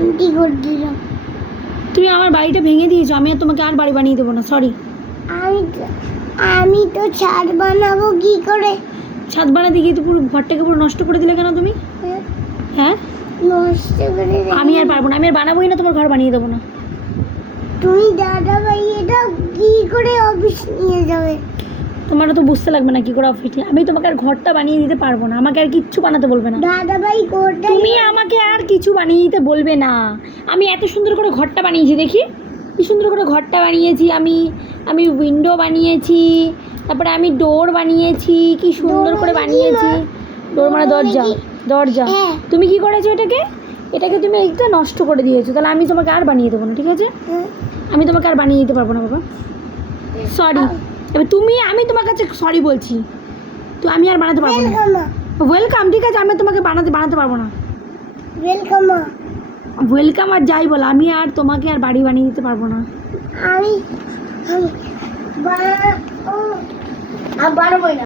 আমি কি করে দিলাম? তুমি আমার বাড়িটা ভেঙে দিয়েছো, আমি আর তোমাকে আর বাড়ি বানিয়ে দেবো না, সরি। আমি তো ছাদ বানাবো কি করে? ছাদ বানাতে গিয়ে তো পুরো ঘরটাকে পুরো নষ্ট করে দিলে কেন তুমি? হ্যাঁ, নষ্ট করে আমি আর পারবো না, আমি আর বানাবোই না, তোমার ঘর বানিয়ে দেবো না। তুমি দাদা ভাই এটা কি করে অফিস নিয়ে যাবে? তোমারও তো বুঝতে লাগবে না কি করে অফিস নিয়ে, আমি তোমাকে আর ঘরটা বানিয়ে দিতে পারবো না, আমাকে আর কিচ্ছু বানাতে বলবে না। দাদা ভাই ঘরটা তুমি আমাকে আর কিছু বানিয়ে দিতে বলবে না। আমি এত সুন্দর করে ঘরটা বানিয়েছি, দেখি কি সুন্দর করে ঘরটা বানিয়েছি আমি। আমি উইন্ডো বানিয়েছি, তারপরে আমি ডোর বানিয়েছি, কি সুন্দর করে বানিয়েছি। ডোর মানে দরজা, দরজা। তুমি কি করেছো এটাকে? এটাকে তুমি এইটা নষ্ট করে দিয়েছো, তাহলে আমি তোমাকে আর বানিয়ে দেবো না, ঠিক আছে? আমি তোমাকে আর বানিয়ে দিতে পারবো না বাবা, সরি। এবার আমি তোমার কাছে সরি বলছি, তো আমি আর বানাতে পারবো না। ওয়েলকাম, ঠিক আছে, আমি তোমাকে বানাতে পারবো না। ওয়েলকাম। ওয়েলকাম আর যাই বলো, আমি আর তোমাকে আর বাড়ি বানিয়ে দিতে পারবো না। আমি বানাবোই না।